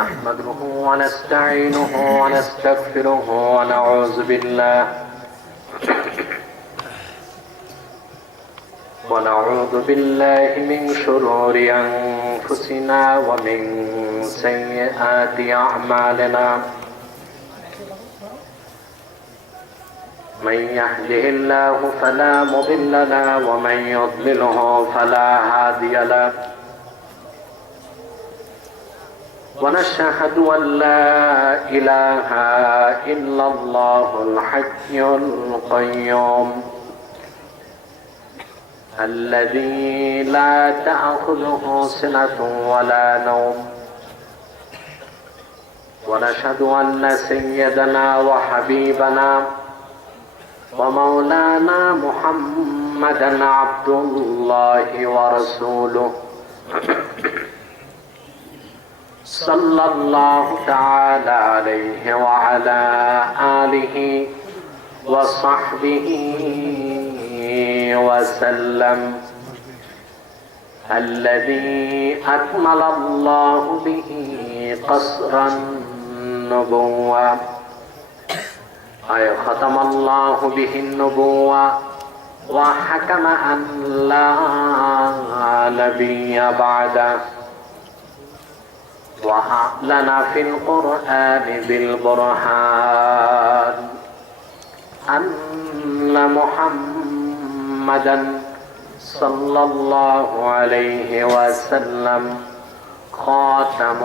نحمده ونستعينه ونستغفره ونعوذ بالله من شرور أنفسنا ومن سيئات أعمالنا من يهده الله فلا مضل له ومن يضلله فلا هادي له ونشهد أن لا إله إلا الله الحي القيوم الذي لا تأخذه سنة ولا نوم ونشهد أن سيدنا وحبيبنا ومولانا محمدا عبد الله ورسوله صلى الله تعالى عليه وعلى آله وصحبه وسلم الذي أكمل الله به قصر النبوة أي ختم الله به النبوة وحكم أن لا نبي بعده وأعلن في القرآن بالبرهان أن محمدا صلى الله عليه وسلم خاتم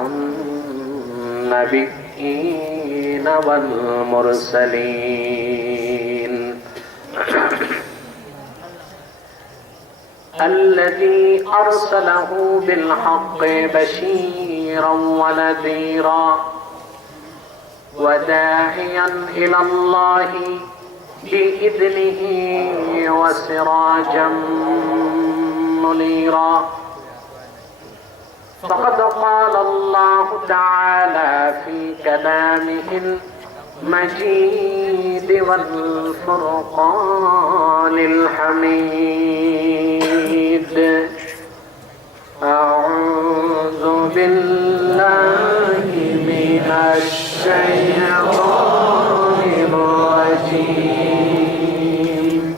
النبيين والمرسلين الذي أرسله بالحق بشيرا ونذيرا وداعيا إلى الله بإذنه وسراجا منيرا فقد قال الله تعالى في كلامه المجيد والفرقان الحميد أعوذ بالله من الشيطان الرجيم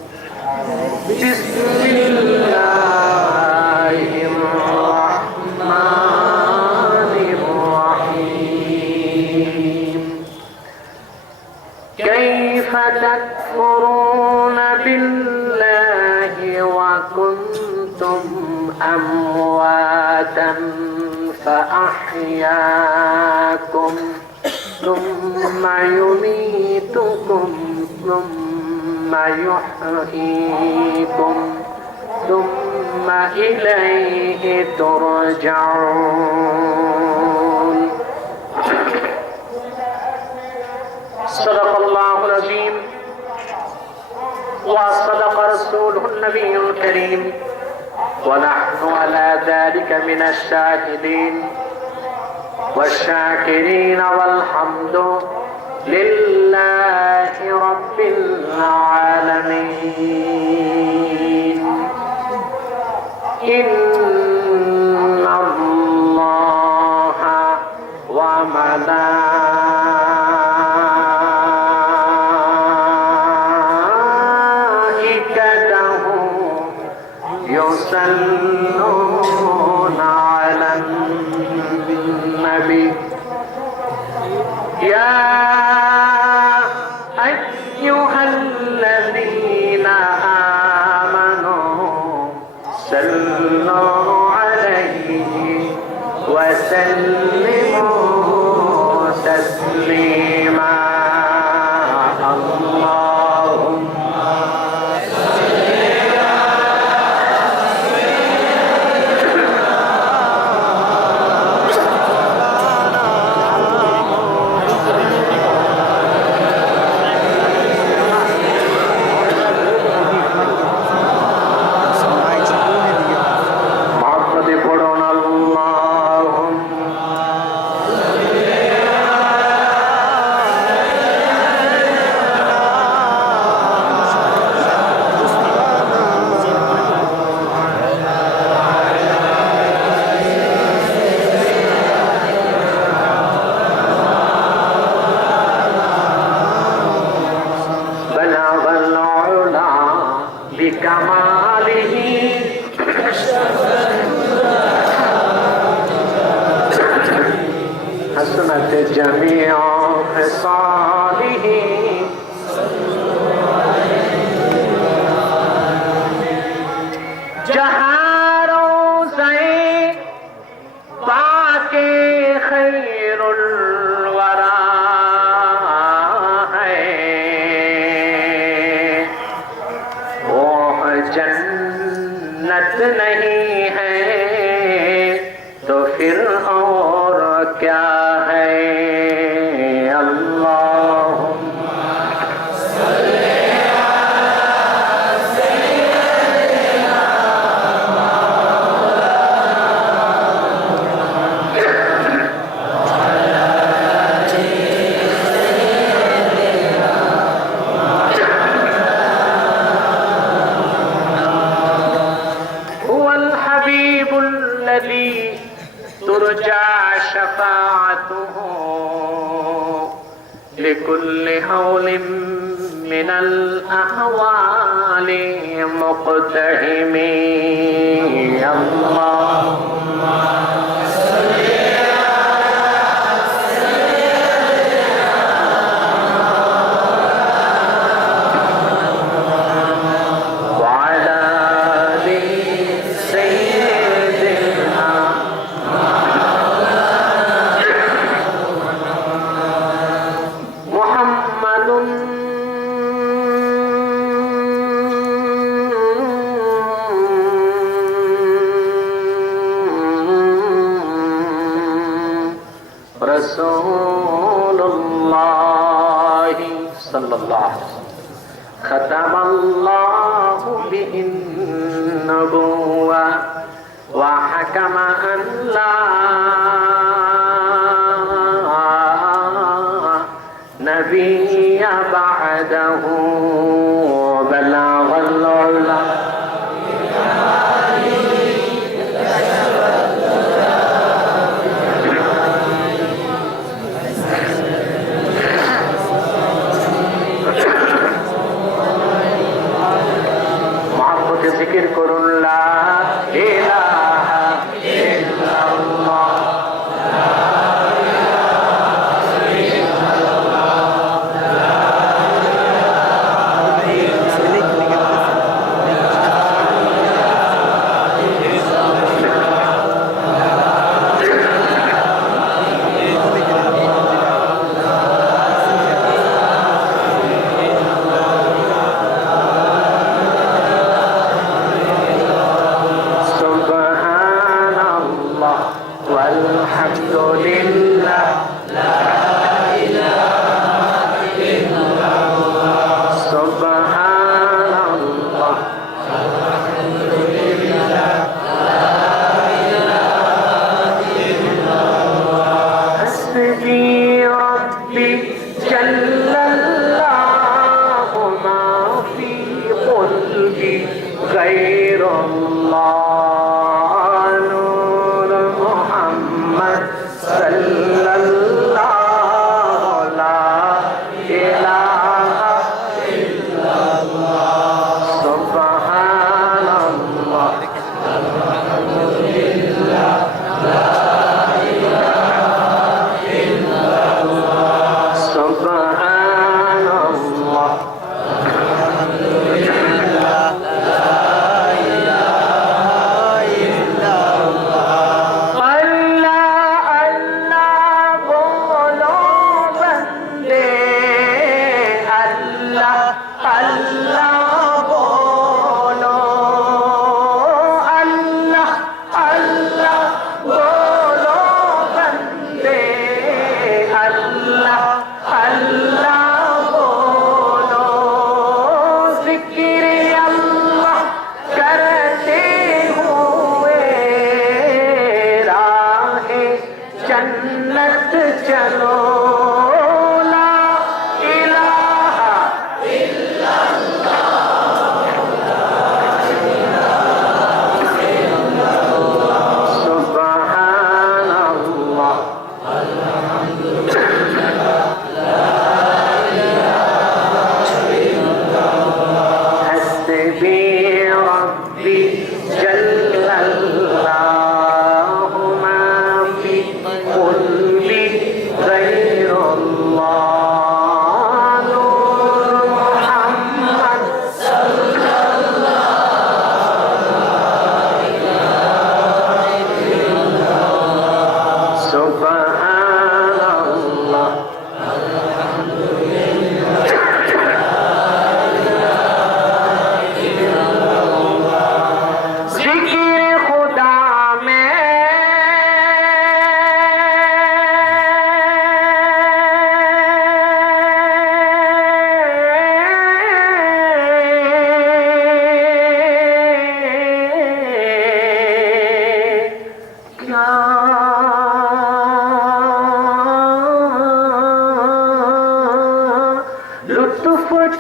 بسم الله الرحمن الرحيم كيف تكفرون بالله وكنتم أمواتا فأحياكم ثم يميتكم ثم يحييكم ثم إليه ترجعون صدق الله العظيم وصدق رسوله النبي الكريم ونحن على ذلك من الشاهدين والشاكرين والحمد لله رب العالمين إن الله وملائكته يصلون على النبي يا أيها الذين آمنوا صلوا عليه وسلموا تسليما اللهم حسنت جميع خصاله जहां रोज़े पाके खैरुल वरा है वो जन्नत नहीं है तो फिर और क्या है। तुरजा शफाअतुहु लिकुल्लि हौलिन मिनल अहवालि मुक़तहिमी। अल्लाहुम्मा रसूलुल्लाह सल्लल्लाहु अलैहि वसल्लम खतमल्लाहु बिहिन नबुव्वा व हकम अन ला नबिय्य बअदहु बलगल उला। जिक्र করুন লা ইলাহা ইল্লাল্লাহ লা ইলাহা ইল্লাল্লাহ লা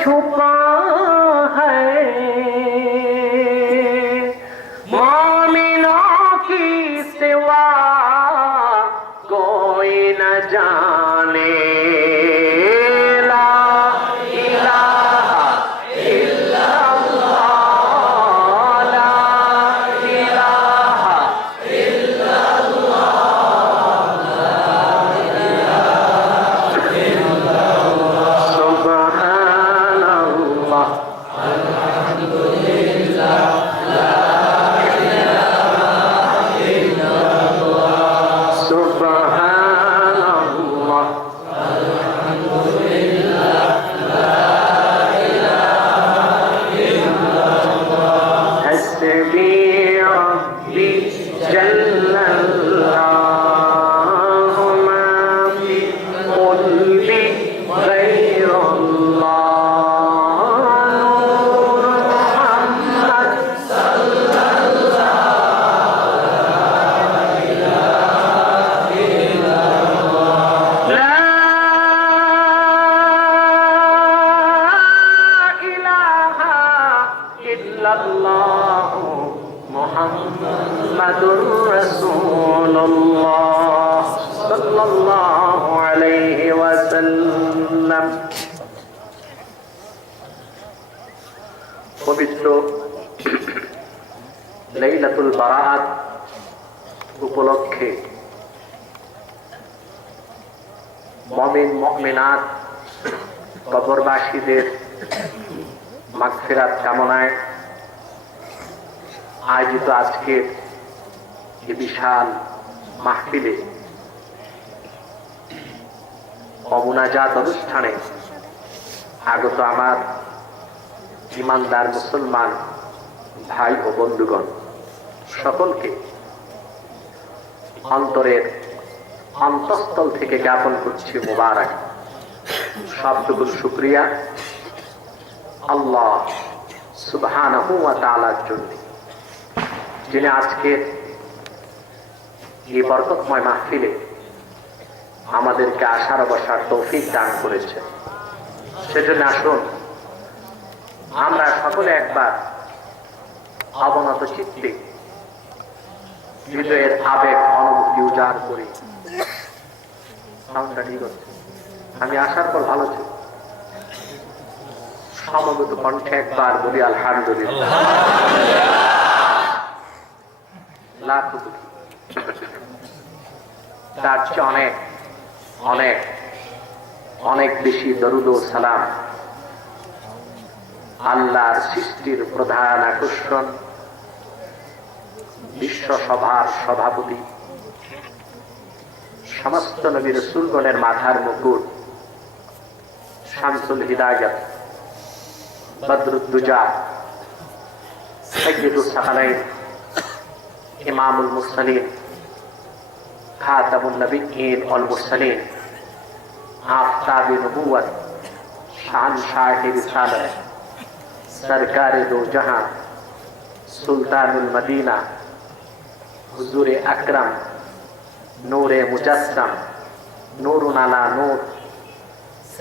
छुपा है मोमिनों की सिवा कोई न जाने মুহাম্মাদুর রাসূলুল্লাহ সাল্লাল্লাহু আলাইহি ওয়াসাল্লাম। পবিত্র লাইলাতুল বারাত উপলক্ষে মুমিন মুমিনাত কবরবাসীদের মাগফিরাত কামনায় আয়োজিত আজকের এই বিশাল মাহফিলে মুনাজাত অনুষ্ঠানে আগত আমার ঈমানদার মুসলমান ভাই ও বন্ধুগণ, সকলকে অন্তরের অন্তঃস্থল থেকে জ্ঞাপন করছি মুবারক। সবটুকু শুকরিয়া আল্লাহ সুবহানাহু ওয়া তাআলার জন্য, যিনি আজকের এই বরকতময় মাহফিলে আমাদেরকে আসার বসার তৌফিক দান করেছে। সেজন্য আসুন আমরা সকলে একবার অবনত চিত্তে হৃদয়ের আবেগ অনুভূতি উজাড় করি। আমি আসার পর ভালো ছিল, সমবেত কণ্ঠে একবার বলি আলহামদুলিল্লাহ। তার চেয়ে অনেক অনেক অনেক বেশি দরুদ ও সালাম আল্লাহর সৃষ্টির প্রধান আকর্ষণ, বিশ্ব সভার সভাপতি, সমস্ত নবী রাসূলগণের মাথার মুকুট, শামসুল হিদায়াত, বদরুদ্দুজা, সাইয়্যিদুস সাকালাইন, ইমামুল মুরসালিন, খাতামুন নবিয়্যিন ওয়াল মুরসালিন, আফতাবে নবুওয়াত, শাহনশাহে রিসালাত, সরকারে দো জাহান, সুলতানুল মদিনা, হুজুরে আকরাম, নূরে মুজাসসাম, নূরুন আলা নূর,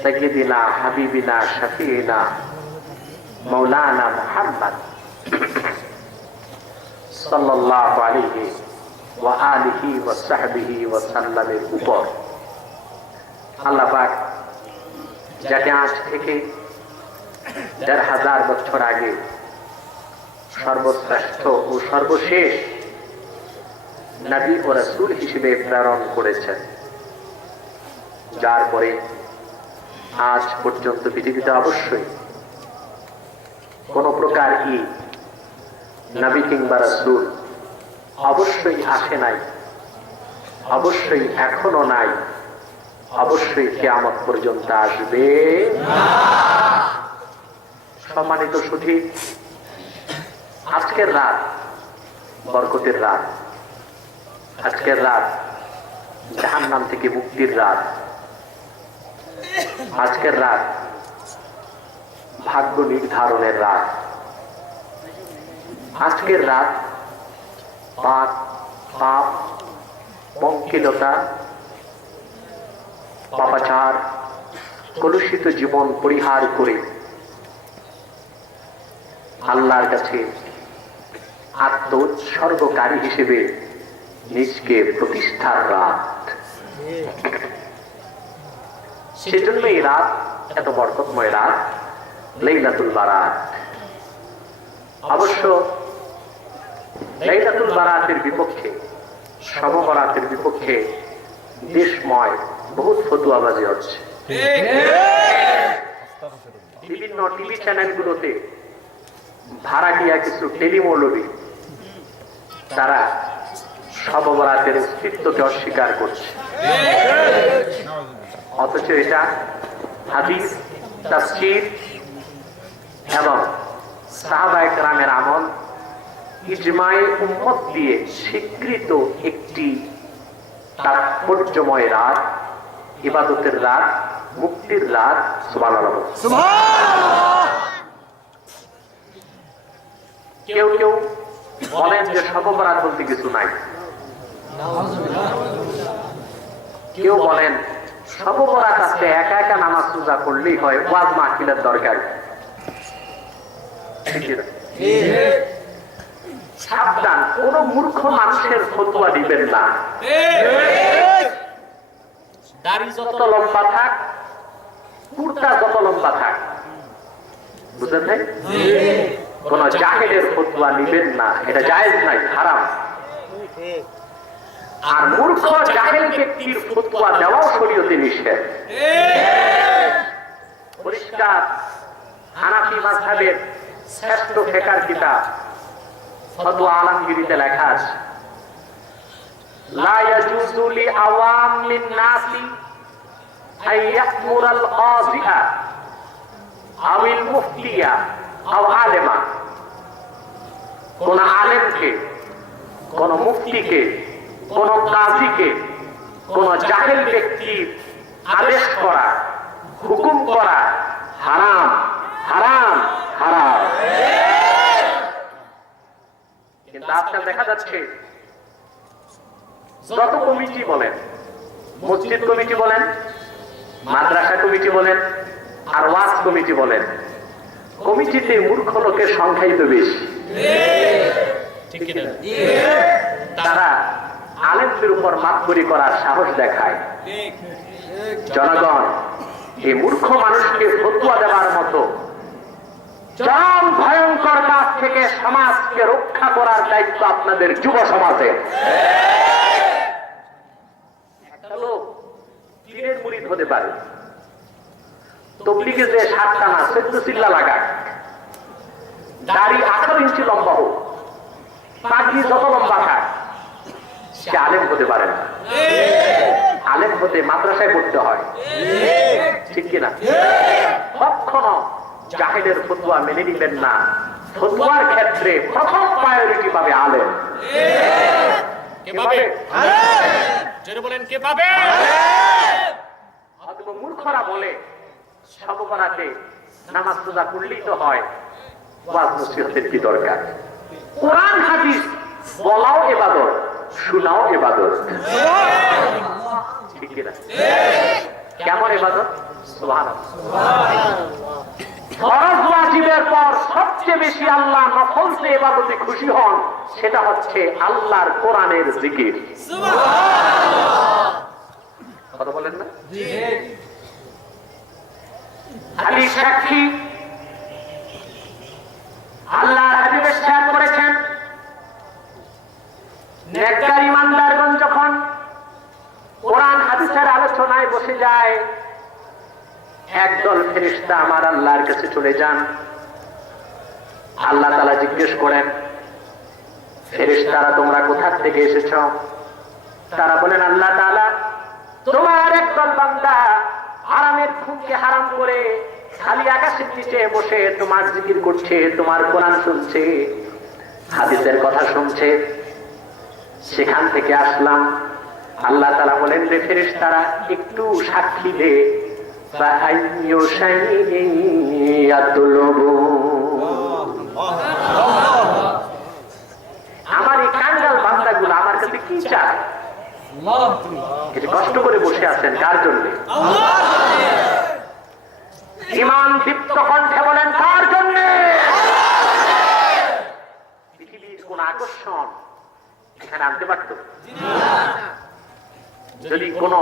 সাইয়্যিদিনা হাবিবিনা শফিঈনা মাওলানা মুহাম্মদ সাল্লাল্লাহু আলাইহি ওয়া আলিহি ওয়া সাহবিহি ওয়া সাল্লামের উপর আল্লাহ পাক যাকে আজ থেকে ১,৫০০ বছর আগে সর্বশ্রেষ্ঠ ও সর্বশেষ নবী ও রাসূল হিসেবে প্রেরণ করেছেন, যার পরে আজ পর্যন্ত পৃথিবীতে অবশ্যই কোন প্রকার নবী কিংবা রাসূল অবশ্যই আসে নাই, অবশ্যই এখনো নাই, অবশ্যই কিয়ামত পর্যন্ত আসবে না। সম্মানিত সুধী, আজকের রাত বরকতের রাত, আজকের রাত জাহান্নাম থেকে মুক্তির রাত, আজকের রাত ভাগ্য নির্ধারণের রাত, আজকের রাত পাপ পাপ পঙ্কিলতা পাপাচার কলুষিত জীবন পরিহার করে আল্লাহর কাছে আত্মোৎসর্গকারী হিসেবে নিজকে প্রতিষ্ঠার রাত। সেজন্য এই রাত এত বরকতময় রাত, লাইলাতুল বারাত। অবশ্য লাইলাতুল বারাতের বিপক্ষে, শব বরাতের বিপক্ষে দেশময় বহুত ফতুয়াবাজি হচ্ছে। বিভিন্ন টিভি চ্যানেলগুলোতে ভাড়াটিয়া কিছু টেলিমৌলবী তারা শব বরাতের অস্তিত্বকে অস্বীকার করছে, অথচ এটা হাদিস, তাফসীর এবং সাহাবায়ে কেরামের আমল, ইজমায়ে উম্মত দিয়ে স্বীকৃত একটি তাৎপর্যময় রাত, ইবাদতের রাত, মুক্তির রাত। সুবহানাল্লাহ। কেউ কেউ বলেন যে শব বরাত বলতে কিছু নাই। কেউ বলেন শব বরাত আছে, একা একা নামাজ রোজা করলেই হয়, ওয়াজ মাহফিলের দরকার। সাবধান, কোন মূর্খ মানুষের ফতোয়া দিবেন না। দাড়ি যত লম্বা থাক, কুর্তা যত লম্বা থাক, বুঝলেন ভাই? কোন জাহেলের ফতোয়া নিবেন না, এটা জায়েজ নাই, হারাম। আর মূর্খ জাহেল ব্যক্তির ফতোয়া দেওয়াও শরীয়তে নিষেধ। পরিষ্কার হানাফি মাযহাবের শ্রেষ্ঠ ফিকহের কিতাব ফতোয়া আলমগীরিতে লেখা আছে, লা ইয়াজুজু লি আওয়ামিন নাসি আন ইয়াকমুরাল কাযিয়া আওয়াল মুফতিয়া আও আলেমা। কোন আলেমকে, কোন মুফতিকে, কোন কাজীকে, কোন জাহেল ব্যক্তির আদেশ করা, হুকুম করা হারাম, হারাম, হারাম। কিন্তু আজকাল দেখা যাচ্ছে যত কমিটি বলেন, মসজিদ কমিটি বলেন, মাদ্রাসা কমিটি বলেন, আর ওয়াজ কমিটি বলেন, কমিটিতে মূর্খ লোকের সংখ্যাই তো বেশি। তারা আলেমদের উপর মাতবরি করার সাহস দেখায়। জনগণ, এই মূর্খ মানুষকে ফতোয়া দেওয়ার মতো চরম ভয়ঙ্কর কাজ থেকে সমাজকে রক্ষা করার দায়িত্ব আপনাদের যুব সমাজের। একটা লোক পীরের মুরিদ হতে পারে, তবলিগে যে 7 টানা 14 চিল্লা লাগায়, দাড়ি 18 ইঞ্চি লম্বা হোক, পাগড়ি যত লম্বা থাক, সে আলেম হতে পারে না। আলেম হতে মাদ্রাসায় পড়তে হয়, ঠিক কিনা? কখনো জাহেলের ফতোয়া মেনে নিবেন না। ফতোয়ার ক্ষেত্রে প্রথম প্রায়োরিটি পাবে আলেম। কে পাবে? জোরে বলেন, কে পাবে? অথবা মূর্খরা বলে শব বরাতে নামাজ রোজা করলেই তো হয়, ওয়াজ নসিহতের কি দরকার? কোরআন হাদিস বলাও ইবাদত, শোনাও ইবাদত, ঠিক কিনা? কেমন ইবাদত? সুবহানাল্লাহ। ফরজ ওয়াজিবের পর সবচেয়ে বেশি আল্লাহ নফল যে ইবাদতে খুশি হন, সেটা হচ্ছে আল্লাহর কোরআনের জিকির। সুবহানাল্লাহ। কথা বলেন না? জি। আলী সাক্ষী আল্লাহর হাবিব ইরশাদ করেছেন, নেককার ইমানদারগণ যখন কোরআন হাদিসের আলোচনায় বসে যায়, একদল ফেরেশতা আমার আল্লাহর কাছে চলে যান। আল্লাহ তাআলা জিজ্ঞেস করেন, ফেরেশতারা তোমরা কোথা থেকে এসেছো? তারা বলেন, আল্লাহ তাআলা তোমার একদল বান্দা হারামের খুনকে হারাম করে খালি আকাশের নিচে বসে তোমার জিকির করছে, তোমার কোরআন শুনছে, হাদিসের কথা শুনছে, সেখান থেকে আসলাম। আল্লাহ তাআলা বলেন, রে ফেরেশতারা একটু সাক্ষী দে, আমার এই কাঙ্গাল বান্দাগুলো আমার কাছে কি চায়? কষ্ট করে বসে আছেন কার জন্য? ইমান দীপ্ত কণ্ঠে বলেন, কার জন্য? প্রশাসন এখানে আনতে পারত? যদি কোনো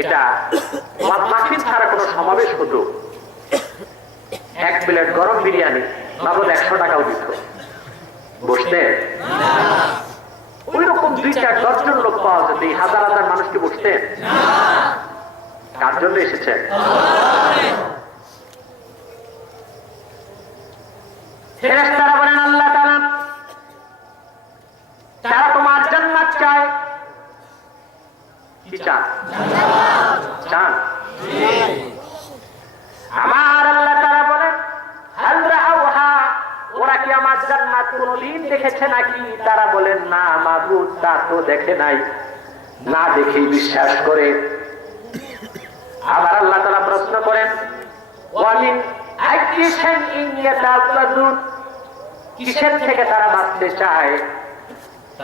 এটা মাহফিল ছাড়া কোনো সমাবেশ হতো, এক প্লেট গরম বিরিয়ানি নগদ 100 টাকাও দিত, বসতেন? ওই রকম 2-4-10 জন লোক পাওয়া যেত, এই হাজার হাজার মানুষকে বসতেন? কার জন্য এসেছেন? ফেরেশতারা বলেন আল্লাহ তাআলা তারা তোমার জান্নাত চায়। কি চান? চান? আমার আল্লাহ তাআলা বলেন হাল রাআউহা, ওরা কি আমার জান্নাত কোনদিন দেখেছে নাকি? তারা বলেন না মাবুদ, তা তো দেখে নাই, না দেখেই বিশ্বাস করে। আবার আল্লাহ তাআলা প্রশ্ন করেন ওয়ামিন আইয়ি শাইইন ইয়াতাআল্লাযুন, কিসের থেকে তারা বাঁচতে চায়?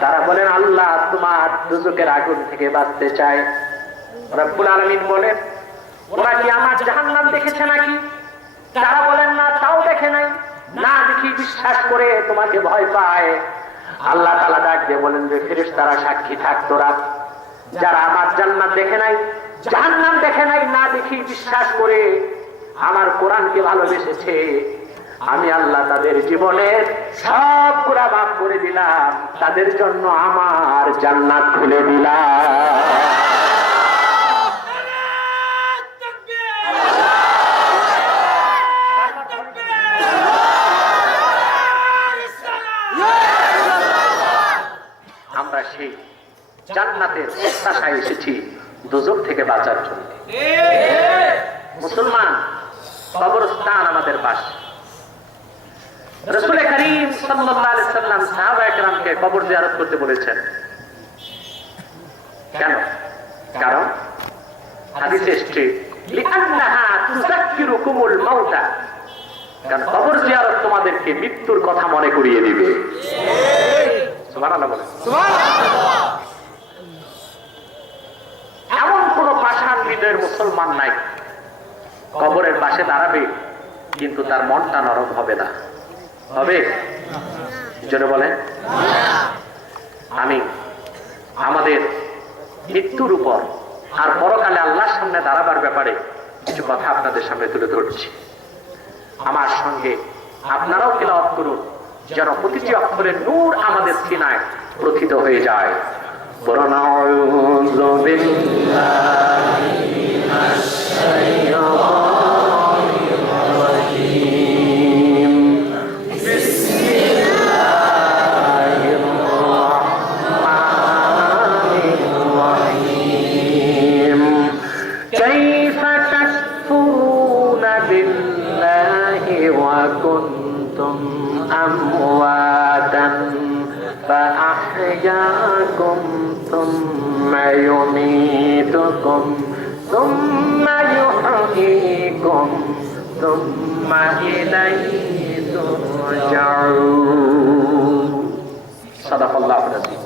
তারা বলেন আল্লাহ তোমার দুজকের আগুন থেকে বাঁচতে চায়। রব্বুল আলামিন বলেন ওরা কি আমার জাহান্নাম দেখেছে নাকি? তারা বলেন না, তাও দেখে নাই, না দেখি বিশ্বাস করে তোমাকে ভয় পায়। আল্লাহ তাআলা ডাক দিয়ে বলেন যে ফেরেশতারা সাক্ষী থাক, তোরা যারা আমার জান্নাত দেখে নাই, জাহান্নাম দেখে নাই, না দেখি বিশ্বাস করে আমার কোরআনকে ভালোবেসেছে, আমি আল্লাহ তাদের জীবনের সব গুনাহ মাফ করে দিলাম, তাদের জন্য আমার জান্নাত খুলে দিলাম। আমরা সেই জান্নাতের প্রত্যাশায় এসেছি দোজখ থেকে বাঁচার জন্য। মুসলমান, কবরস্থান আমাদের পাশে। রাসূল করিম সাল্লাল্লাহু আলাইহি সাল্লাম সাহাবায়ে কেরামকে কবর জিয়ারত করতে বলেছেন। কেন? কারণ হাদিসে এসেছে লিআন্নাহা তুযাক্কিরুকুমুল মাউতা, কারণ কবর জিয়ারত তোমাদেরকে মৃত্যুর কথা মনে করিয়ে দিবে। সুবহানাল্লাহ বলেন। সুবহানাল্লাহ। এমন কোন পাষাণ হৃদয়ের মুসলমান নাই কবরের পাশে দাঁড়াবে কিন্তু তার মনটা নরম হবে না। হবে? জোরে বলেন। আমি আমাদের মৃত্যুর উপর আর পরকালে আল্লাহর সামনে দাঁড়াবার ব্যাপারে কিছু কথা আপনাদের সামনে তুলে ধরছি। আমার সঙ্গে আপনারাও তিলাওয়াত করুন, যেন প্রতিটি অক্ষরের নূর আমাদের সিনায় প্রথিত হয়ে যায়। আউযু বিল্লাহি মিনাশ শাইতানির রাজীম। বিসমিল্লাহির রাহমানির রাহিম। কাইফা তাকফুরুনা বিল্লাহি ওয়া কুনতুম আমওয়াতান فأحياكم ثم يميتكم ثم يحييكم ثم إليه ترجعون صدق الله العظيم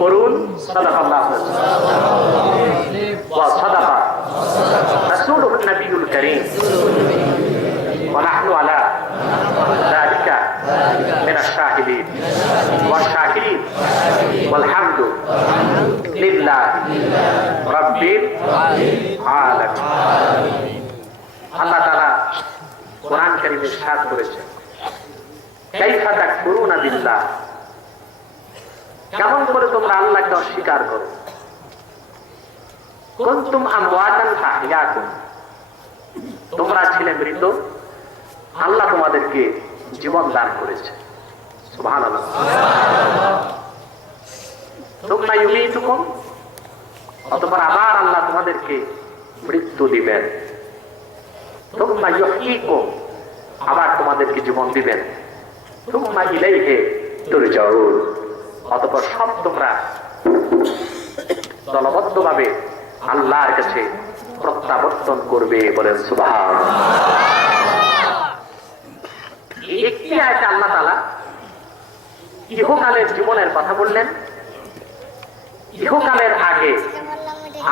قرون صدق الله العظيم وصدق رسوله النبي الكريم ونحن على ذلك من الشاهدين والشاكرين والحمد لله رب العالمين। আল্লাহ তাআলা কোরআন কারীমে ইরশাদ করেছেন কাইফা তাকফুরুনা বিল্লাহ, কেমন করে তোমরা আল্লাহকে অস্বীকার করো। কুনতুম আমওয়াতান ফাহিয়াকুম, তোমরা ছিলে মৃত, আল্লাহ তোমাদেরকে জীবন দান করেছে। সুবহানাল্লাহ। সুম্মা ইউমীতুকুম, অতঃপর আবার আল্লাহ তোমাদেরকে মৃত্যু দিবেন। সুম্মা ইউহয়ীকুম, আবার তোমাদেরকে জীবন দিবেন। সুম্মা ইলাইহি তুরজাউন, অতঃপর সব তোমরা দলবদ্ধভাবে আল্লাহর কাছে প্রত্যাবর্তন করবে। বলেন সুবহানাল্লাহ। একটি আয়াতে আল্লাহ তাআলা ইহকালের জীবনের কথা বললেন। ইহকালের আগে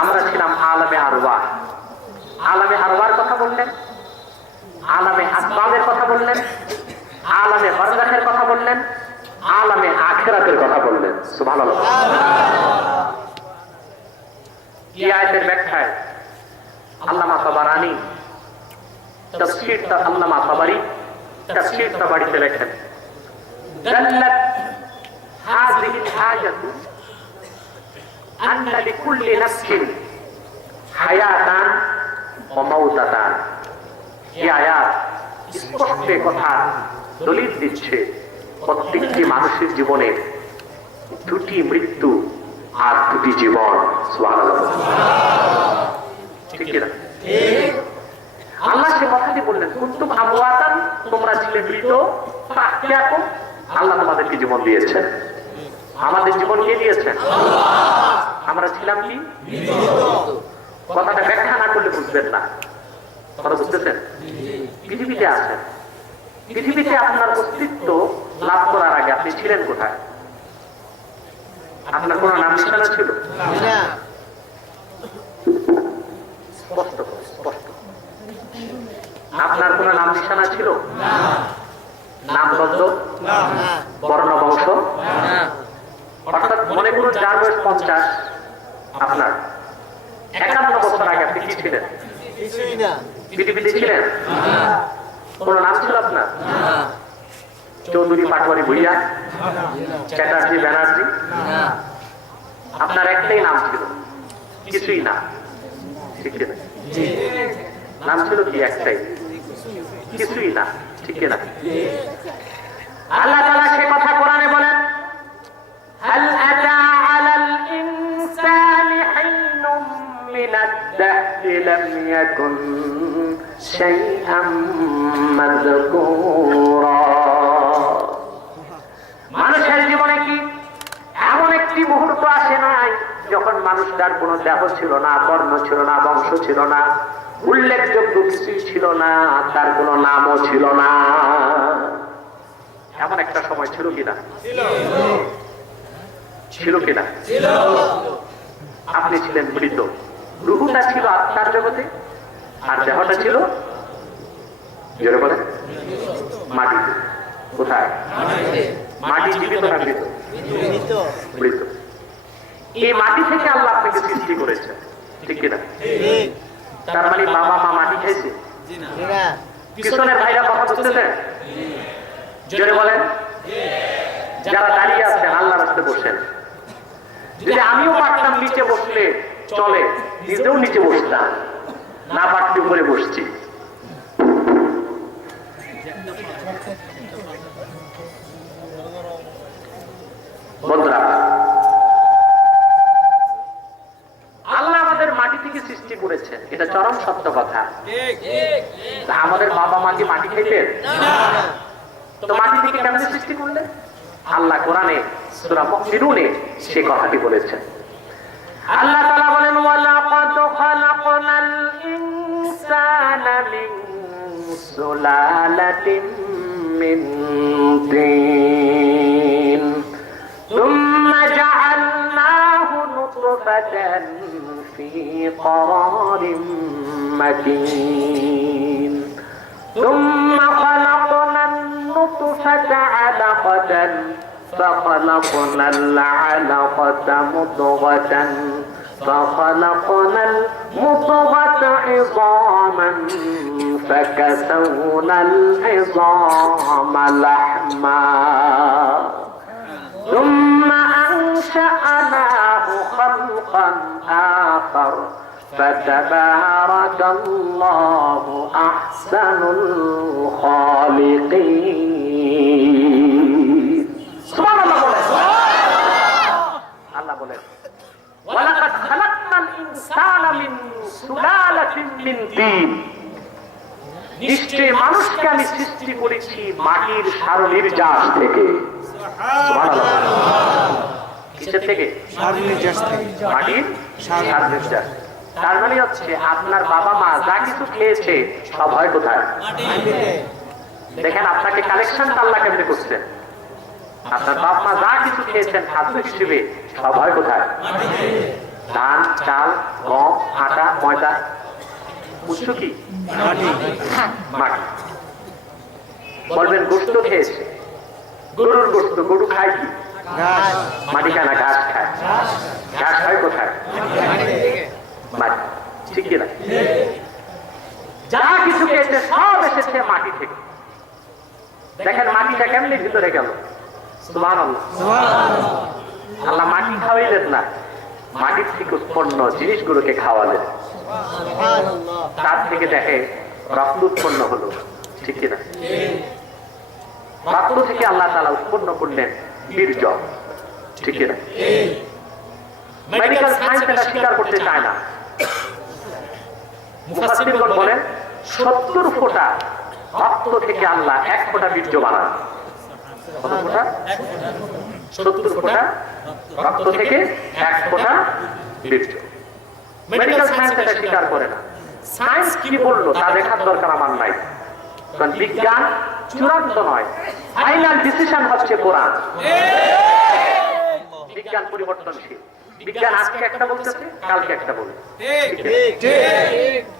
আমরা ছিলাম আলামে আরওয়াহ, আলামে আরওয়ার কথা বললেন, আলামে আসবাবের কথা বললেন, আলামে বারজাখের কথা বললেন, আলামে আখিরাতের কথা বললেন। সুবহানাল্লাহ। এই আয়াতের ব্যাখ্যায় আল্লামা তাবারানী তাফসীরটা আল্লামা তাবারি তাফসীর তাবারিতে লেখেন, দাল্লাত হাযিহি আয়াতু আন্না লিকুল্লি নাফসিন হায়াতান ওয়া মাউতাতান। এই আয়াত স্পষ্ট কথা দলিল দিচ্ছে প্রত্যেকটি মানুষের জীবনে দুটি মৃত্যু আর দুটি জীবন। সুবহানাল্লাহ। ঠিক না? আল্লাহ সে কথাটি বললেন, কুনতুম আমওয়াতান, তোমরা ছিলে মৃত, ফাহইয়াকুম, আল্লাহ তোমাদেরকে জীবন দিয়েছেন। আমাদের জীবন কে দিয়েছেন? আমরা ছিলাম কি মৃত। কথাটা ব্যাখ্যা না করলে বুঝবেন না। কথা বুঝতেছেন? পৃথিবীতে আছেন, পৃথিবীতে আপনার অস্তিত্ব লাভ করার আগে আপনি ছিলেন কোথায়? আপনার কোন নাম নিশানা ছিল? স্পষ্ট স্পষ্ট। আপনার কোন নাম নিশানা ছিল? নামগন্ধ, বর্ণ, বংশ? অর্থাৎ মনে করুন যার বয়স 50, আপনার 51 বছর আগে আপনি কি ছিলেন? পৃথিবীতে ছিলেন? কোন নাম ছিল আপনার? চৌধুরী, পাটোয়ারি, ভুইয়া, চ্যাটার্জি, ব্যানার্জি? আপনার একটাই নাম ছিল, কিছুই না। ঠিক না? নাম ছিল কি? একটাই, কিছুই না। ঠিক না? আল্লাহ তাআলা সে কথা কোরআনে বলেন, হাল আতা আলাল ইনসানি হিনুম মিনাদ দাহরি লাম ইয়াকুন শাইআম মাযকুরা। মানুষের জীবনে কি এমন একটি মুহূর্ত আসে নাই যখন মানুষটার কোনো দেহ ছিল না, বর্ণ ছিল না, বংশ ছিল না, উল্লেখযোগ্য কিছুই ছিল না, তার কোনো নামও ছিল না? এমন একটা সময় ছিল কিনা? ছিল কিনা? আপনি ছিলেন মৃত, রূহটা ছিল আত্মার জগতে, আর দেহটা ছিল জোরে বলেন মাটিতে। কোথায়? মাটি। জীবিত না মৃত? মৃত। এই মাটি থেকে আল্লাহ আপনাকে সৃষ্টি করেছে। ঠিক কিনা? তার মানে বাবা মা মাটি খাইছে? পিছনের ভাইরা কথা বুঝতেছেন? জোরে বলেন। যারা দাঁড়িয়ে আছেন আল্লাহর রাস্তায় বসেন। যদি আমিও পারতাম নিচে বসলে চলে, নিজেও নিচে বসতাম, না পারতে উপরে বসছি। বন্ধুরা, আল্লাহ আমাদের মাটি থেকে সৃষ্টি করেছেন, এটা চরম সত্য কথা। আমাদের বাবা মা কি মাটি খাইতেন? তো মাটি থেকে কেমন সৃষ্টি করলেন? আল্লাহ কোরআনে সূরা মুমিনুনে সে কথাটি বলেছেন। আল্লাহ তাআলা বলেন, ওয়ালাকাদ খালাকনাল ইনসানা মিন সুলালাতিন মিন তিন সুম্মা জাআলনাহু নুতফাতান ফি ক্বারারিন মাকিন সুম্মা খালাকনান নুতফাতা আলাকাতান فخلقنا العلقة مضغة فخلقنا المضغة عظاما فكسونا العظام لحما ثم أنشأناه خلقا آخر فتبارك الله أحسن الخالقين. সুবহানাল্লাহ বলেন। আল্লাহ বলেন, ওয়ালাকাদ খালাকনাল ইনসানা মিন সুলালাতিন মিন তিন, নিশ্চয়ই মানুষকে আমি সৃষ্টি করেছি মাটির সারনির্যাস থেকে। সুবহানাল্লাহ। কিসের থেকে? সারনির্যাস থেকে। মাটির সারনির্যাস। তার মানে হচ্ছে আপনার বাবা মা যা কিছু খেয়েছে সব হয় কোথায়? মাটিতে। দেখেন আপনাকে কালেকশনটা আল্লাহ কেমনে করছেন। আপনার বাপ মা যা কিছু খেয়েছেন খাদ্য হিসেবে সব হয় কোথায়? ধান, চাল, গম, আটা, ময়দা, উৎস কি? মাটি। বলবেন গোশত খেয়েছে, গরুর গোশত, গরু খায় কি? মাটি খায় না ঘাস খায়? ঘাস খায় কোথায়? মাটি। ঠিক কিনা? যা কিছু পেয়েছে সব এসেছে মাটি থেকে। দেখেন মাটিটা কেমনি ভিতরে গেল। সুবহানাল্লাহ। আল্লাহ মাটি খাওয়াইলেন না, মাটির থেকে উৎপন্ন জিনিসগুলোকে খাওয়ালেন। তার থেকে দেখে রক্ত উৎপন্ন হলো। ঠিক কিনা? রক্ত থেকে আল্লাহ তাআলা উৎপন্ন করলেন বীর্য। ঠিক কিনা? মেডিকেল সায়েন্স এটা স্বীকার করতে চায় না। মুফাসসিরগণ বলেন 70 ফোঁটা রক্ত থেকে আল্লাহ 1 ফোঁটা বীর্য বানান। কত ফোঁটা? 70 ফোঁটা রক্ত থেকে 1 ফোঁটা বীর্য। মেডিকেল সায়েন্স এটা স্বীকার করে না। সায়েন্স কি বললো তা দেখার দরকার আমার নাই, কারণ বিজ্ঞান চূড়ান্ত নয়, ফাইনাল ডিসিশন হচ্ছে কোরআন। বিজ্ঞান পরিবর্তনশীল। বিজ্ঞান আজকে একটা বলতেছে, কালকে একটা বলবে।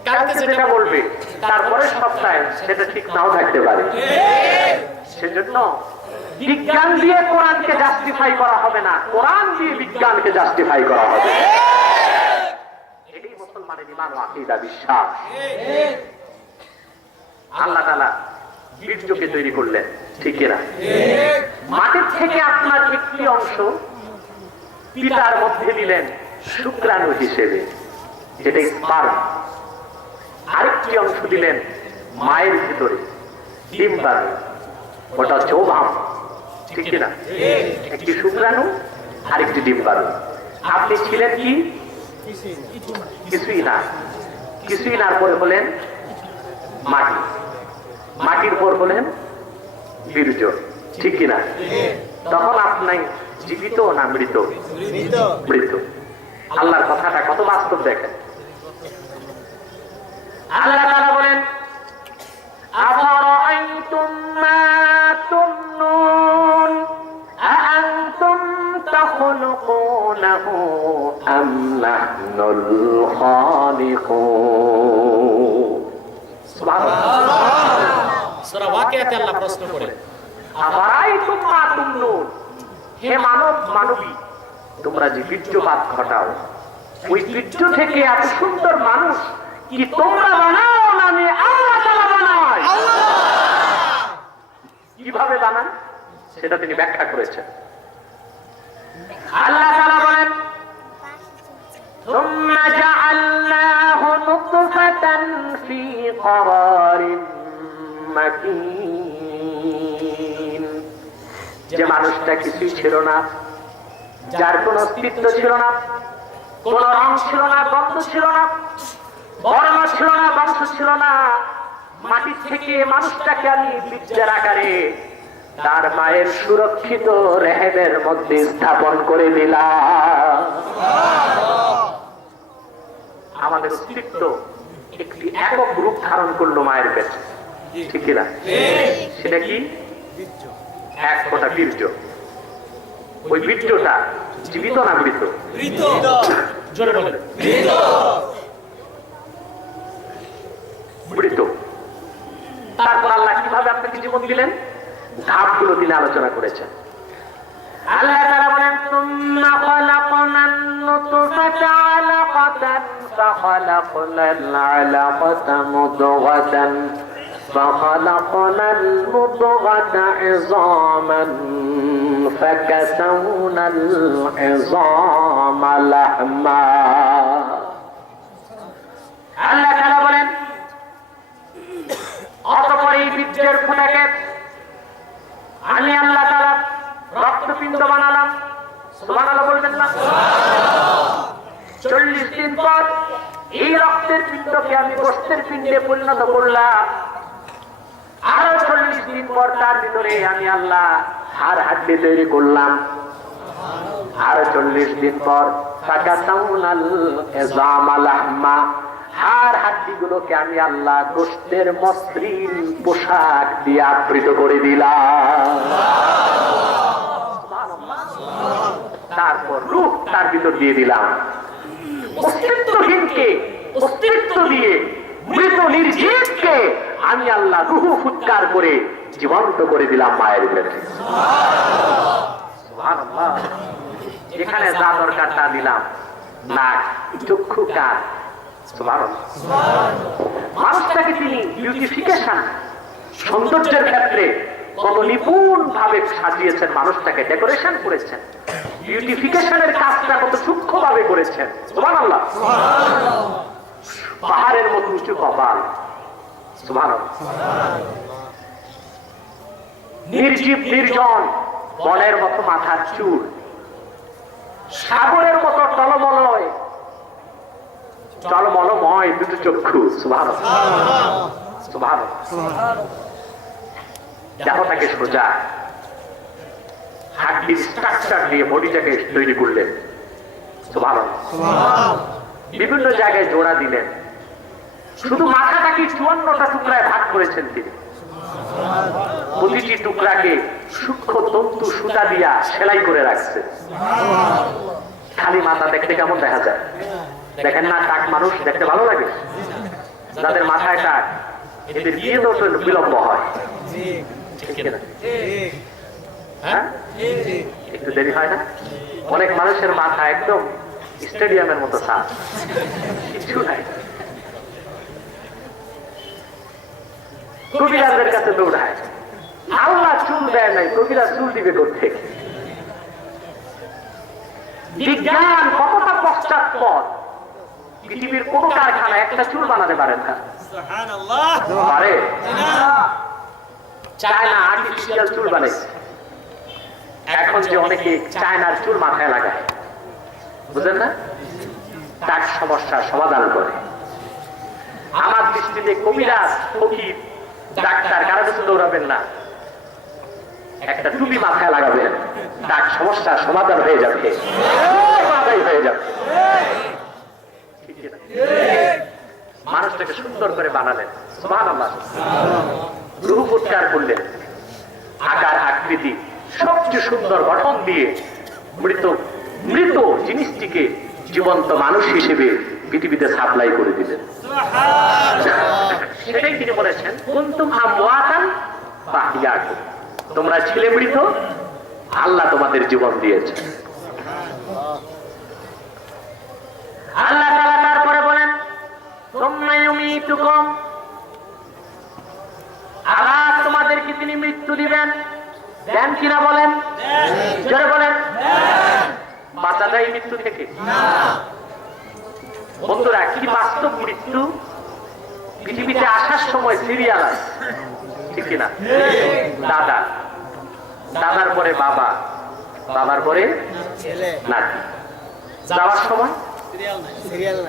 কালকে যেটা বলবে তারপরের সপ্তাহে সেটা ঠিক নাও থাকতে পারে। সেজন্য বিজ্ঞান দিয়ে কোরআনকে জাস্টিফাই করা হবে না, কোরআন দিয়ে বিজ্ঞানকে জাস্টিফাই করা হবে। এটাই মুসলমানের ঈমান ও আকীদা, বিশ্বাস। আল্লাহ তাআলা বীর্যকে তৈরি করলেন। ঠিক কিনা? মাটির থেকে আপনার একটি অংশ পিতার মধ্যে দিলেন শুক্রাণু হিসেবে, যেটা স্পার্ম। আরেকটি অংশ দিলেন মায়ের ভিতরে ডিম্বাণু, ওটা হচ্ছে ওভাম। ঠিক কিনা? একটি শুক্রাণু আরেকটি ডিম্বাণু। আপনি ছিলেন কি? কিছুই না। কিছুই না পরে হলেন মাটি, মাটির পর হলেন বীর্য। ঠিক কিনা? তখন আপনি জীবিত না মৃত? মৃত। আল্লাহর কথাটা কত বাস্তব দেখেন। আল্লাহ তাআলা বলেন আফারাআইতুম মা তুমনুন আআনতুম তাখলুকুনাহু আম নাহনুল খালিকুন। সুবহানাল্লাহ। সূরা ওয়াকিয়াতে আল্লাহ প্রশ্ন করেন আফারাআইতুম মা তুমনুন, হে মানব মানবী, তোমরা যে বীর্যপাত ঘটাও, ওই বীর্য থেকে এত সুন্দর মানুষ কি তোমরা বানাও না আমি আল্লাহ তাআলা বানাই? কিভাবে বানান সেটা তিনি ব্যাখ্যা করেছেন। আল্লাহ তাআলা বলেন সুম্মা জাআলনাহু নুতফাতান ফি করারিন মাকিন, যে মানুষটা কিছুই ছিল না, যার কোনো অস্তিত্ব ছিল না, কোন রং ছিল না, গন্ধ ছিল না, বর্ণ ছিল না, বংশ ছিল না, মাটির থেকে মানুষটাকে আমি বীর্যের আকারে তার মায়ের সুরক্ষিত রেহেমের মধ্যে স্থাপন করে দিলাম। আমাদের অস্তিত্ব একটি একক রূপ ধারণ করলো মায়ের পেটে। ঠিক কিনা? সেটা কি? 1 ফোঁটা বীর্য। ওই বীর্যটা জীবিত না মৃত? মৃত। জোরে বলেন মৃত। মৃত। তারপর আল্লাহ কিভাবে আপনাকে জীবন দিলেন ধাপগুলো তিনি আলোচনা করেছেন। আল্লাহ তাআলা বলেন সুম্মা খালাকনান নুতফাতা আলাকাতান ফাখালাকনাল আলাকাতা মুদগাতান ফাখালাকনাল মুদগাতা ইযামান ফাকাসাওনাল ইযামা লাহমা। আল্লাহ তাআলা বলেন অতঃপর এই বীর্যের খুঁটাকে আমি আল্লাহ তাআলা রক্তপিণ্ড বানালাম। সুবহানাল্লাহ বলবেন না? 40 দিন পর এই রক্তের পিণ্ডকে আমি গোশতের পিণ্ডে পরিণত করলাম। আরো 40 দিন পর তার ভিতরে আমি আল্লাহ হাড় হাড্ডি তৈরি করলাম। আরো 40 দিন পর ফাকাসাউনাল ইযামা লাহমা, হাড় হাড্ডি গুলোকে আমি আল্লাহ গোশতের মসৃণ পোশাক দিয়ে আবৃত করে দিলাম। তারপর রূহ তার ভিতর দিয়ে দিলাম। অস্তিত্বহীনকে অস্তিত্ব দিয়ে, মৃত নির্জীবকে আমি আল্লাহ রূহ ফুৎকার করে জীবন্ত করে দিলাম মায়ের পেটে। সুবহানাল্লাহ। যেখানে যা দরকার তা দিলাম, নাক, চক্ষু, কান। সুবহানাল্লাহ। মানুষটাকে তিনি বিউটিফিকেশন, সৌন্দর্যের ক্ষেত্রে কত নিপুণ ভাবে সাজিয়েছেন, মানুষটাকে ডেকোরেশন করেছেন, বিউটিফিকেশনের কাজটা কত সূক্ষ্ম ভাবে করেছেন। সুবহানাল্লাহ। পাহাড়ের মতো উঁচু কপাল। সুবহানাল্লাহ। নির্জীব নির্জন বনের মতো মাথার চুল, সাগরের মতো টলমলময় দুটো চক্ষু। সুবহানাল্লাহ। সুবহানাল্লাহ। দেহটাকে সোজা, হাড্ডির স্ট্রাকচার দিয়ে বডিটাকে তৈরি করলেন। সুবহানাল্লাহ। বিভিন্ন জায়গায় জোড়া দিলেন। শুধু মাথাটাকে 54টা টুকরায় ভাগ করেছেন তিনি। প্রতিটি টুকরাকে সূক্ষ্ম তন্তু সুতা দিয়া সেলাই করে রাখছে। খালি মাথা দেখতে কেমন দেখা যায়? দেখেন না, টাক মানুষ দেখতে ভালো লাগে? যাদের মাথায় টাক, এদের বিয়ে তো বিলম্ব হয়। হ্যাঁ, একটু দেরি হয় না? অনেক মানুষের মাথা একদম স্টেডিয়ামের মতো সাপ, কিছু নাই। কবিরাজের কাছে দৌড়ায়। আল্লাহ চুল দেয় নাই, কবিরাজ চুল দিবে কোত্থেকে? বিজ্ঞান কতটা পশ্চাৎপদ, পৃথিবীর কোন কারখানা একটা চুল বানাতে পারে না। পারে? চায়না আর্টিফিশিয়াল চুল বানাইছে। এখন যে অনেকে চায়নার চুল মাথায় লাগায়, বুঝলেন না? তার সমস্যার সমাধান করে। আমার দৃষ্টিতে কবিরাজ, ফকির, ডাক্তার কারো কাছে দৌড়াবেন না, একটা টুপি মাথায় লাগাবেন, তার সমস্যার সমাধান হয়ে যাবে, হয়ে যাবে। মানুষটাকে সুন্দর করে বানালেন। সুবহানাল্লাহ। রূহ ফুৎকার করলেন, আকার আকৃতি সবচেয়ে সুন্দর গঠন দিয়ে মৃত জিনিসটিকে জীবন্ত মানুষ হিসেবে পৃথিবীতে সাপ্লাই করে দিলেন। সেটাই তিনি বলেছেন, কুনতুম আমওয়াতান ফাহিয়াকুম, তোমরা ছিলে মৃত, আল্লাহ তোমাদের জীবন দিয়েছে। আল্লাহ তাআলা তারপরে বলেন, সুম্মা ইউমীতুকুম, আবার তোমাদেরকে তিনি মৃত্যু দিবেন। দেন কিনা বলেন? জোরে বলেন। বাঁচা যায় মৃত্যু থেকে? বন্ধুরা, কি বাস্তব মৃত্যু! পৃথিবীতে আসার সময় সিরিয়াল আছে, ঠিক কিনা? দাদা, দাদার পরে বাবা, বাবার পরে নাতি। যাওয়ার সময়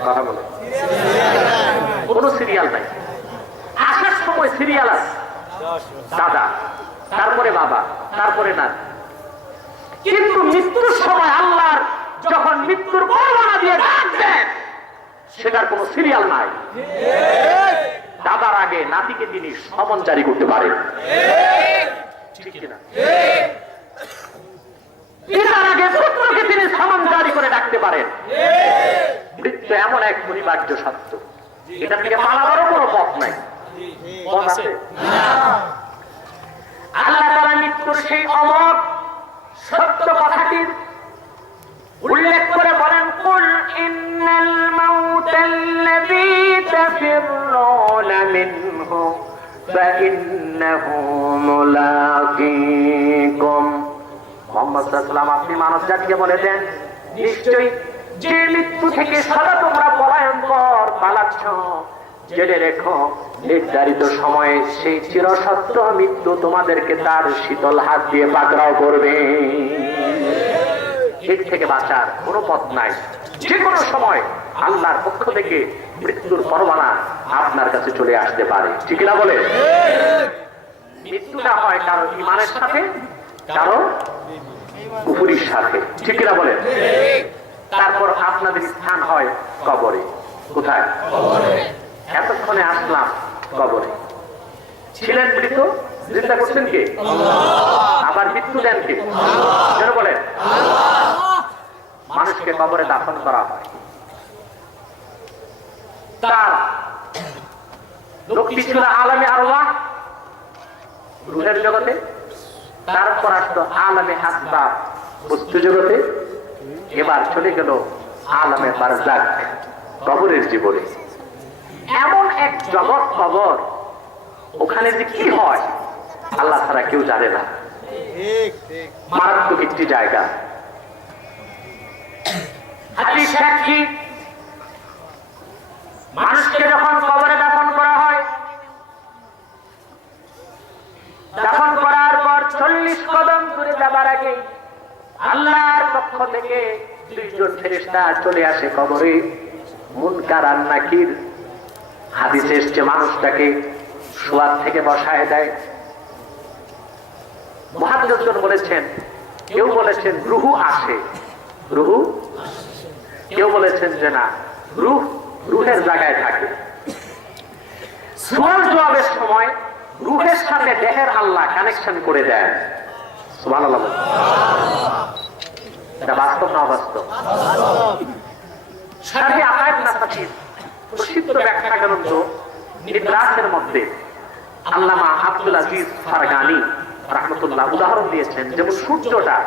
কথা বলে কোনো সিরিয়াল নাই। আসার সময় সিরিয়াল আছে, দাদা, তারপরে বাবা, তারপরে নাতি। কিন্তু মৃত্যুর সময় আল্লাহর যখন মৃত্যুর বর্ণনা দিয়ে ডাকবেন, সেটার কোন সিরিয়াল নাই। দাদার আগে নাতিকে তিনি সমন জারি করতে পারেন, ঠিক কিনা? পিতার আগে পুত্রকে তিনি সমন জারি করে ডাকতে পারেন। মৃত্যু এমন এক অনিবার্য সত্য, এটা থেকে পালাবারও কোনো পথ নাই। পথ আছে? আল্লাহ তাআলা মৃত্যুর সেই অমর সত্য কথাটির উল্লেখ করে বলেন, কুল ইন্নাল মাউতাল্লাযী তাফিররুনা মিনহু ফাইন্নাহু মুলাকীকুম। মুহাম্মদ সাল্লাল্লাহু আলাইহি ওয়াসাল্লাম, আপনি মানব জাতিকে বলে দেন, নিশ্চয়ই যে মৃত্যু থেকে সদা তোমরা পলায়ন পালাচ্ছ, জেনে রেখো নির্ধারিত সময়ে সেই চিরসত্য মৃত্যু তোমাদেরকে তার শীতল হাত দিয়ে পাকড়াও করবে। এর থেকে বাঁচার কোনো পথ নাই। যে কোনো সময় আল্লাহর পক্ষ থেকে মৃত্যুর পরোয়ানা আপনার কাছে চলে আসতে পারে, ঠিক না বলে? মৃত্যুটা হয় কারো ঈমানের সাথে, কারো কুফরির সাথে, ঠিক না বলে? তারপর আপনাদের স্থান হয় কবরে। কোথায়? এতক্ষণে আসলাম কবরে। ছিলেন মৃত, চিন্তা করছেন কে? আবার মৃত্যু দেন কে? যেন বলেন, মানুষকে কবরে দাফন করা হয়। তার লোকটি ছিল আলামে আরওয়াহ, রূহের জগতে। তারপর আসতো আলামে আসবাব, বস্তু জগতে, এবার চলে গেল আলামে বারজাক, কবরের জীবনে। এমন এক জগৎ কবর, ওখানে যে কি হয় আল্লাহ ছাড়া কেউ জানে না। মারাত্মক একটি জায়গা। হাদিস সাক্ষী, মানুষকে যখন কবরে দাফন করা হয়, দাফন করার পর 40 কদম দূরে যাবার আগে আল্লাহর পক্ষ থেকে 2 জন ফেরেশতা চলে আসে কবরে। মুনকার আর নাকির। হাদিসে এসেছে মানুষটাকে শোয়ার থেকে বসায় দেয়। মুহাদ্দিসগণ বলেছেন, কেউ বলেছেন রুহু আসে, রুহু, কেউ বলেছেন যে না, রুহের জায়গায় থাকে। সুয়াল জবাবের সময় রুহের সাথে দেহের আল্লাহ কানেকশন করে দেন। সুবহানাল্লাহ। এটা বাস্তব না অবাস্তব? সাথে আয়াত নাসাফির প্রসিদ্ধ ব্যাখ্যা গ্রন্থ নিদ্রাসের মধ্যে আল্লামা আব্দুল আজিজ ফারগানি রাহমাতুল্লাহ উদাহরণ দিয়েছেন, যেমন সূর্যটা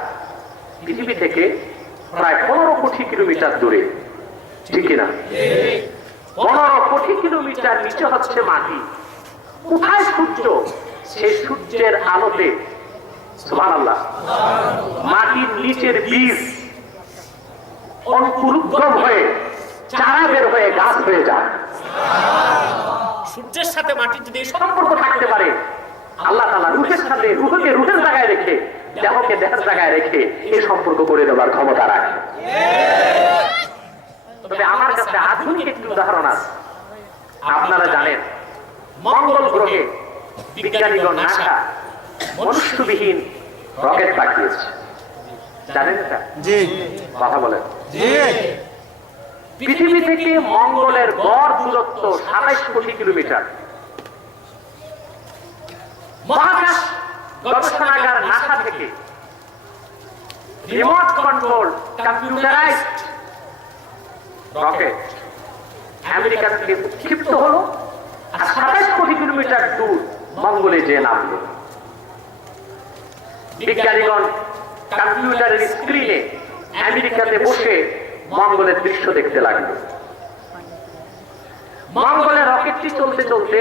পৃথিবী থেকে প্রায় 15 কোটি কিলোমিটার দূরে, ঠিক কিনা? 15 কোটি কিলোমিটার নিচে হচ্ছে মাটি। কোথায় সূর্য? সেই সূর্যের আলোতে সুবহানাল্লাহ মাটির নিচের বীজ অঙ্কুরোদ্গম হয়ে চারা বের হয়ে গাছ হয়ে যায়। সূর্যের সাথে মাটির যদি সম্পর্ক থাকতে পারে, আল্লাহ তাআলা রূহের সাথে রূহকে রূহের জায়গায় রেখে, দেহকে দেহের জায়গায় রেখে এই সম্পর্ক করে দেওয়ার ক্ষমতা রাখে। তবে আমার কাছে আধুনিক একটি উদাহরণ আছে। আপনারা জানেন মঙ্গল গ্রহে বিজ্ঞানীগণ নাসা মনুষ্যবিহীন রকেট পাঠিয়েছে, জানেন এটা? জি। কথা বলেন। জি। পৃথিবী থেকে মঙ্গলের গড় দূরত্ব 27 কোটি কিলোমিটার। মহাকাশ গবেষণাগার নাসা থেকে remote control computerised rocket America থেকে উৎক্ষিপ্ত হলো আর 27 কোটি কিলোমিটার দূর মঙ্গলে যে নামলো। বিজ্ঞানীগণ কম্পিউটারের স্ক্রিনে আমেরিকাতে বসে মঙ্গলের দৃশ্য দেখতে লাগলো। মঙ্গলের রকেটটি চলতে চলতে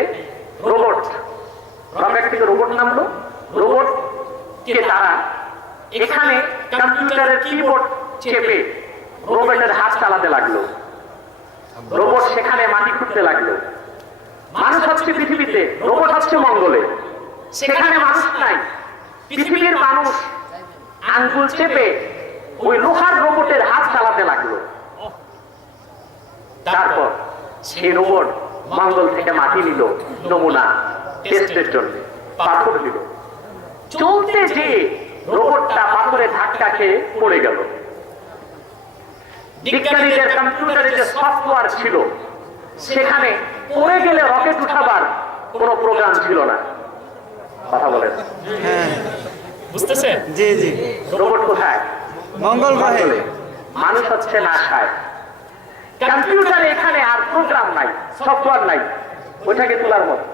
রকেট থেকে রোবট নামলো। রোবটকে তারা এখানে কম্পিউটারের কিবোর্ড চেপে রোবটের হাত চালাতে লাগলো। রোবট সেখানে মাটি খুঁড়তে লাগলো। মানুষ হচ্ছে পৃথিবীতে, রোবট হচ্ছে মঙ্গলে। সেখানে মানুষ নাই। পৃথিবীর মানুষ আঙ্গুল চেপে ওই লোহার রোবটের হাত চালাতে লাগলো। তারপর সেই রোবট মঙ্গল থেকে মাটি নিল নমুনা টেস্টের জন্য, পাথর দিল। চলতে যে রোবটটা পাথরে ধাক্কা খেয়ে পড়ে গেল। বিজ্ঞানীদের কম্পিউটারে যে সফটওয়্যার ছিল সেখানে পড়ে গেলে রকেট উঠাবার কোনো প্রোগ্রাম ছিল না। কথা বলেন। হ্যাঁ, বুঝতেছেন? জি জি। রোবট কোথায়? মঙ্গল গ্রহে। মানুষ হচ্ছে নাসায়। কম্পিউটারে এখানে আর প্রোগ্রাম নাই, সফটওয়্যার নাই ওইটাকে তোলার মতো।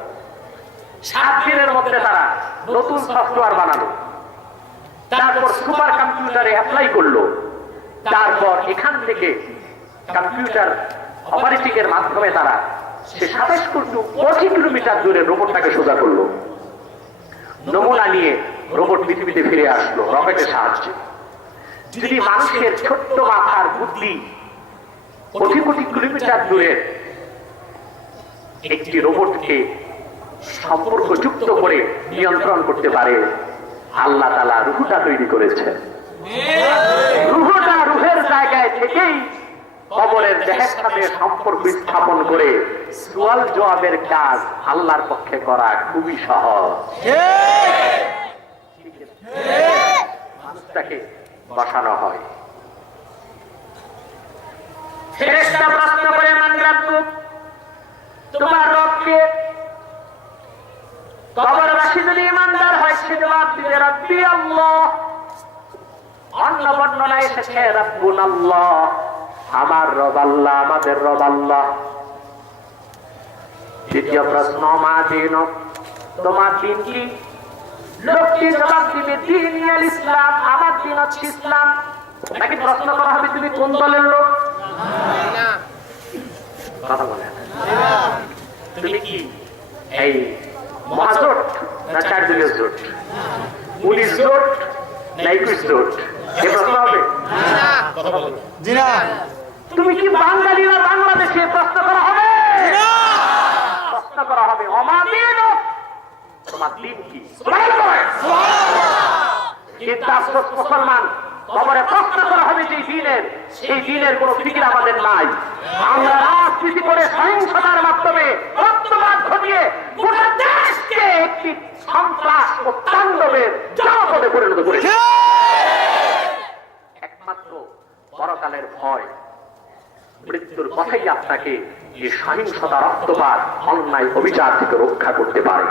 7 দিনের মধ্যে তারা নতুন সফটওয়্যার বানালো। তারপর সুপার কম্পিউটারে অ্যাপ্লাই করলো। তারপর এখান থেকে কম্পিউটার অপারেটিং এর মাধ্যমে তারা সে 27 কিলোমিটার দূরে রোবটটাকে সোজা করলো। নমুনা নিয়ে রোবট পৃথিবীতে ফিরে আসলো রকেটের সাহায্যে। যদি মানুষের ছোট্ট মাথার বুদ্ধি কোটি কোটি কিলোমিটার দূরে একটি রোবটকে সম্পর্ক যুক্ত করে নিয়ন্ত্রণ করতে পারে, আল্লাহ তাআলা রূহটা তৈরি করেছে। রূহটা রূহের জায়গায় থেকেই কবরের দেহের সাথে সম্পর্ক স্থাপন করে সুয়াল জবাবের কাজ আল্লাহর পক্ষে করা খুবই সহজ। মানুষটাকে বসানো হয়। ফেরেশতা প্রশ্ন করে, মান রাব্বুক, তোমার রব কে? কবরবাসী যদি ইমানদার হয় সে জবাব দিবে রাব্বি আল্লাহ। অন্য বর্ণনায় এসেছে রাব্বুন আল্লাহ, আমার রব আল্লাহ, আমাদের রব আল্লাহ। দ্বিতীয় প্রশ্ন, মা দিনুক, তোমার দিন কি? লোকটি জবাব দিবে দীন আল ইসলাম, আমার দিন হচ্ছে ইসলাম। নাকি প্রশ্ন করা হবে তুমি কোন দলের লোক? কথা বলে তুমি কি এই মহাজোট না 4 দলীয় জোট, 19 জোট না 21 জোট? এ প্রশ্ন হবে? কথা বলেন। জি না। তুমি কি বাঙালি না বাংলাদেশে? প্রশ্ন করা হবে। প্রশ্ন করা হবে অমাদিন, তোমার দিন কি? কিন্তু আফসোস মুসলমান, কবরে প্রশ্ন করা হবে যে দিনের, সেই দিনের কোন ফিকির আমাদের নাই। আমরা রাজনীতি করে সহিংসতার মাধ্যমে রক্তপাত ঘটিয়ে গোটা দেশকে একটি সন্ত্রাস ও তাণ্ডবের জনপদে পরিণত করেছি। একমাত্র পরকালের ভয়, মৃত্যুর কথাই আপনাকে এই সহিংসতা, রক্তপাত, অন্যায়, অবিচার থেকে রক্ষা করতে পারে।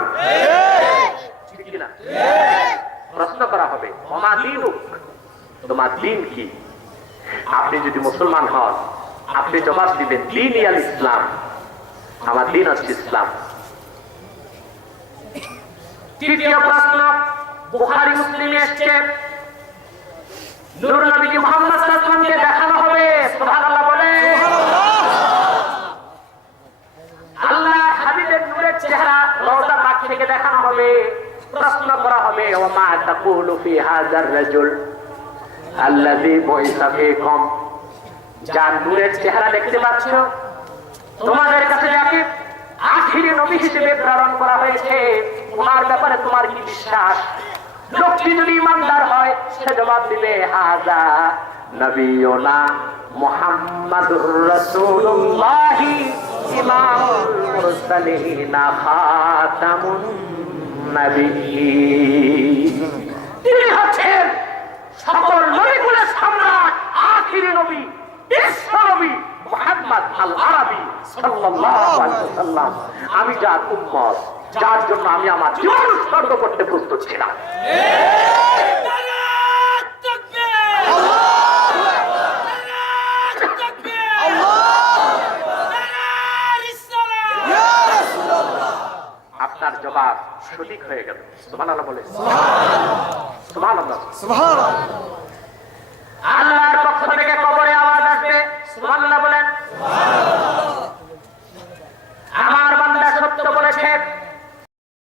ঠিক কিনা? প্রশ্ন করা হবে ওমা দীনুক, তোমার দিন কি? আপনি যদি মুসলমান হন, আপনি জবাব দিবেন দীন আল ইসলাম, আমার দিন হচ্ছে ইসলাম। তৃতীয় প্রশ্ন বুখারী মুসলিমে এসেছে, নূর নবী মুহাম্মদ সাল্লাল্লাহু আলাইহি ওয়াসাল্লামকে দেখানো হবে। সুবহানাল্লাহ বলে। আল্লাহ হাবিবের নূরের চেহারা রওজা পাক থেকে দেখানো হবে। প্রশ্ন করা হবে ওমা তাকুলু ফি হাযার রাজুল আল্লাযী বুইসা ফীকুম, যার নূরের চেহারা দেখতে পাচ্ছ, তোমাদের কাছে যাকে আখিরি নবী হিসেবে প্রেরণ করা হয়েছে, ওনার ব্যাপারে তোমার কি বিশ্বাস? লোকটি যদি ইমানদার হয়, সে জবাব দিবে হাযা নবিয়ুনা মুহাম্মাদুর রাসূলুল্লাহ ইমামুল মুরসালিন খাতামুন নবিয়্যিন। তিনি হচ্ছেন সকল নবীকুলের সম্রাট, আখিরি নবী, বিশ্ব নবী মুহাম্মদ আল আরবী সাল্লাল্লাহু আলাইহি ওয়াসাল্লাম। আমি যার উম্মত, যার জন্য আমি আমার জীবন উৎসর্গ করতে প্রস্তুত ছিলাম। আপনার জবাব সঠিক হয়ে গেল। সুবহানাল্লাহ বলে। সুবহানাল্লাহ। সুবহানাল্লাহ। আল্লাহর পক্ষ থেকে কবর